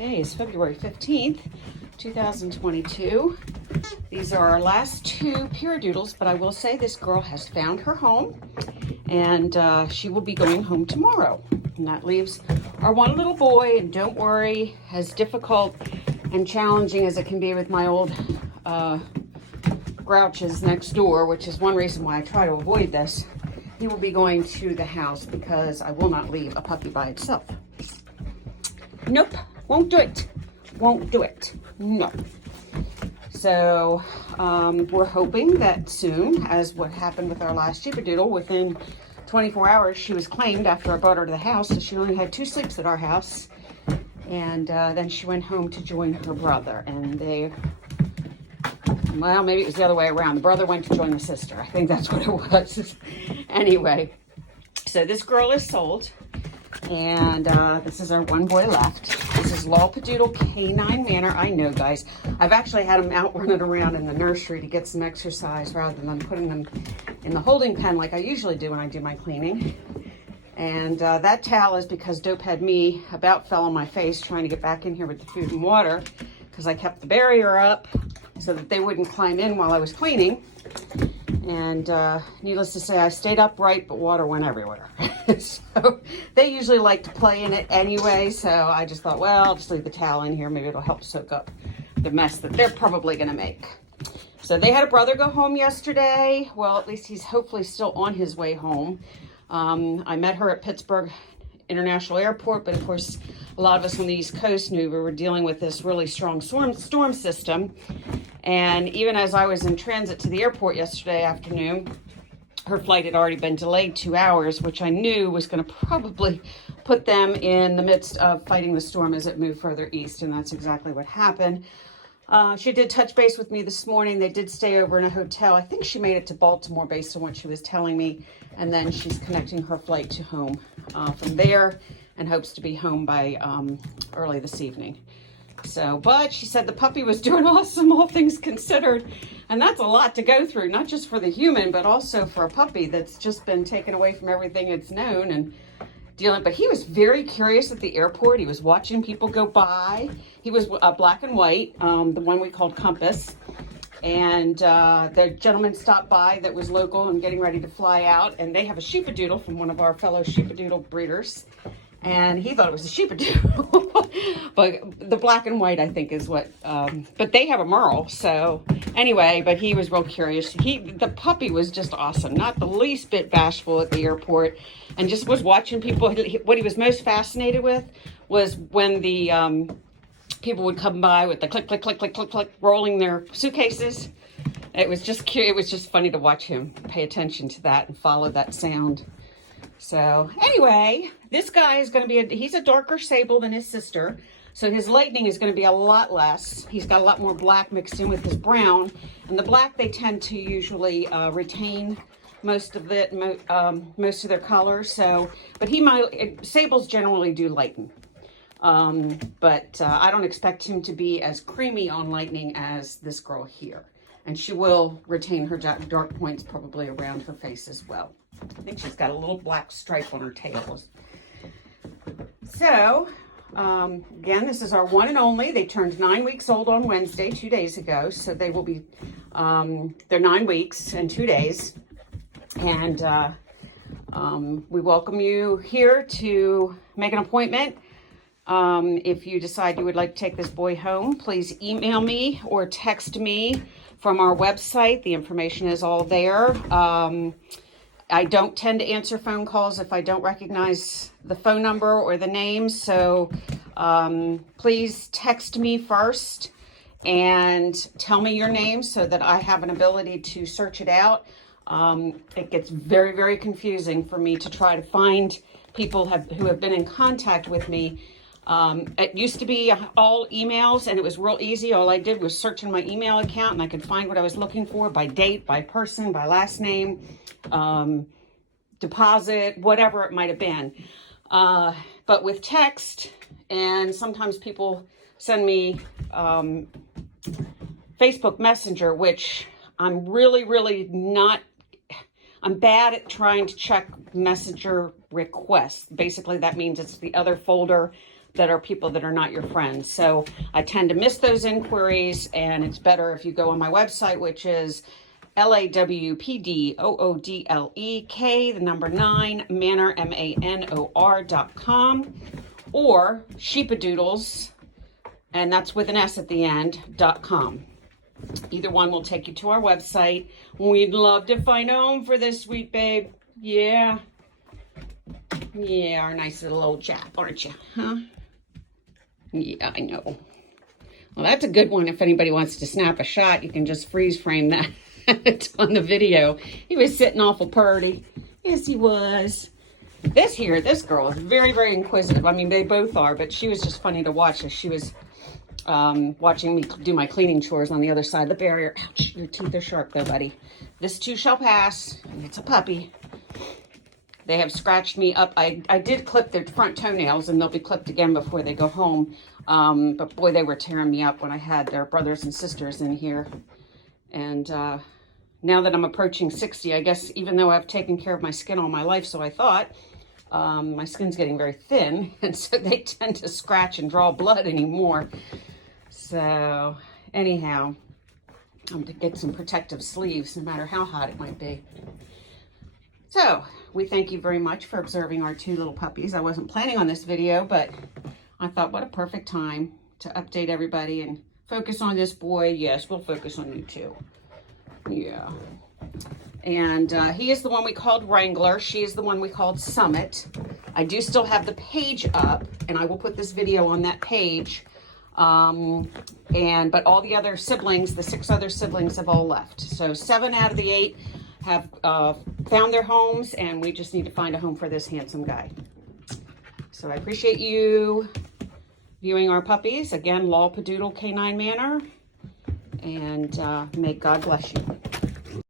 Today is February 15th, 2022. These are our last two Pyredoodles, but I will say this girl has found her home, and she will be going home tomorrow. And that leaves our one little boy, and don't worry, as difficult and challenging as it can be with my old grouches next door, which is one reason why I try to avoid this, he will be going to the house because I will not leave a puppy by itself. Nope, won't do it. Won't do it. No. So we're hoping that soon, as what happened with our last Sheepadoodle, within 24 hours she was claimed after I brought her to the house. So she only had 2 sleeps at our house, and then she went home to join her brother. And well, maybe it was the other way around. The brother went to join the sister. I think that's what it was. Anyway, so this girl is sold. And this is our one boy left. This is Pyredoodle Canine Manor. I know, guys. I've actually had him out running around in the nursery to get some exercise rather than putting them in the holding pen like I usually do when I do my cleaning. And that towel is because Dope had me about fell on my face trying to get back in here with the food and water because I kept the barrier up so that they wouldn't climb in while I was cleaning. And needless to say, I stayed upright, but water went everywhere. So they usually like to play in it anyway. So I just thought, well, I'll just leave the towel in here. Maybe it'll help soak up the mess that they're probably going to make. So they had a brother go home yesterday. Well, at least he's hopefully still on his way home. I met her at Pittsburgh International Airport, but of course, a lot of us on the East Coast knew we were dealing with this really strong storm system. And even as I was in transit to the airport yesterday afternoon, her flight had already been delayed 2 hours, which I knew was going to probably put them in the midst of fighting the storm as it moved further east, and that's exactly what happened. She did touch base with me this morning. They did stay over in a hotel. I think she made it to Baltimore based on what she was telling me, and then she's connecting her flight to home from there and hopes to be home by early this evening. So, but she said the puppy was doing awesome, all things considered. And that's a lot to go through, not just for the human, but also for a puppy that's just been taken away from everything it's known and dealing. But he was very curious at the airport. He was watching people go by. He was black and white, the one we called Compass. And the gentleman stopped by that was local and getting ready to fly out. And they have a Sheepadoodle from one of our fellow Sheepadoodle breeders. And he thought it was a Sheepadoodle. But the black and white, I think, is what, but they have a Merle. So anyway, but he was real curious. The puppy was just awesome. Not the least bit bashful at the airport, and just was watching people. What he was most fascinated with was when the people would come by with the click, click, click, click, click, click, rolling their suitcases. It was just cute. It was just funny to watch him pay attention to that and follow that sound. So anyway, this guy is going to be, he's a darker sable than his sister. So his lightning is going to be a lot less. He's got a lot more black mixed in with his brown. And the black, they tend to usually retain most of it, most of their color. So, but sables generally do lighten. But I don't expect him to be as creamy on lightning as this girl here. And she will retain her dark points probably around her face as well. I think she's got a little black stripe on her tail. So, again, this is our one and only. They turned 9 weeks old on Wednesday, 2 days ago. So they will be, they're 9 weeks and 2 days. And we welcome you here to make an appointment. If you decide you would like to take this boy home, please email me or text me from our website. The information is all there. I don't tend to answer phone calls if I don't recognize the phone number or the name. So please text me first and tell me your name so that I have an ability to search it out. It gets very, very confusing for me to try to find people who have been in contact with me. It used to be all emails, and it was real easy. All I did was search in my email account, and I could find what I was looking for by date, by person, by last name, deposit, whatever it might have been. But with text, and sometimes people send me Facebook Messenger, which I'm really not, I'm bad at trying to check messenger requests. Basically, that means it's the other folder that are people that are not your friends. So I tend to miss those inquiries, and it's better if you go on my website, which is LAWPDOODLEK, the number 9, Manor, MANOR.com, or Sheepadoodles, and that's with an S at the end, .com. Either one will take you to our website. We'd love to find a home for this sweet babe. Yeah. Yeah, our nice little old chap, aren't you? Huh? Yeah, I know. Well, that's a good one. If anybody wants to snap a shot, you can just freeze frame that on the video. He was sitting awful purty. Yes, he was. This girl is very, very inquisitive. I mean, they both are, but she was just funny to watch as she was watching me do my cleaning chores on the other side of the barrier. Ouch, your teeth are sharp though, buddy. This too shall pass. It's a puppy. They have scratched me up. I did clip their front toenails, and they'll be clipped again before they go home. But boy, they were tearing me up when I had their brothers and sisters in here. And now that I'm approaching 60, I guess even though I've taken care of my skin all my life, so I thought, my skin's getting very thin, and so they tend to scratch and draw blood anymore. So anyhow, I'm to get some protective sleeves, no matter how hot it might be. So we thank you very much for observing our 2 little puppies. I wasn't planning on this video, but I thought what a perfect time to update everybody and focus on this boy. Yes, we'll focus on you too. Yeah. And he is the one we called Wrangler. She is the one we called Summit. I do still have the page up, and I will put this video on that page. But all the other siblings, the 6 other siblings, have all left. So 7 out of the 8 have found their homes, and we just need to find a home for this handsome guy. So I appreciate you viewing our puppies. Again, Pyredoodle Canine Manor, and may God bless you.